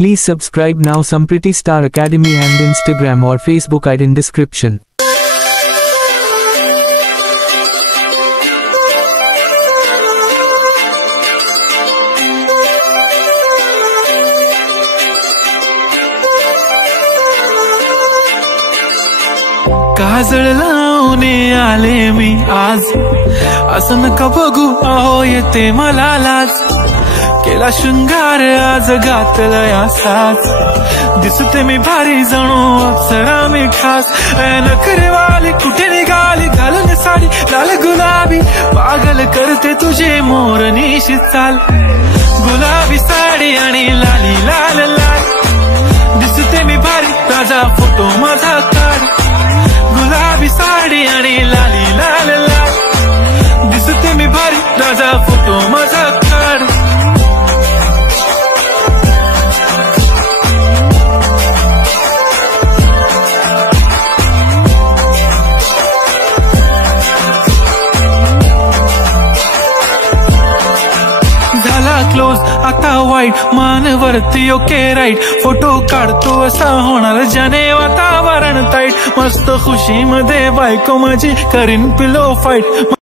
Please subscribe now Sampriti Star Academy and Instagram or Facebook ID in description. काजळ लावणे आले मी आज, असं नका बघू अहो येते मला लाज. केला शृंगार आज घातलाय साज, दिसते मी भारी जणू अप्सरा मी खास. नखरेवाली कुठे निघाली घालून साडी लाल गुलाबी, पागल करते तुझे मोरनीशी चाल. गुलाबी साडी आणि लाली लाल लाल, दिसते मी भारी ताजा फोटो माझा काढ. गुलाबी साडी आणि लाली लाल लाल, दिसते मी भारी ताजा फोटो माझा काढ. क्लोज आता वाईट मानवरती ओके राईट, फोटो काढतो असा होणार ज्याने वातावरण ताईट. मस्त खुशी मध्ये बायको माझी करीन पिलो फाईट.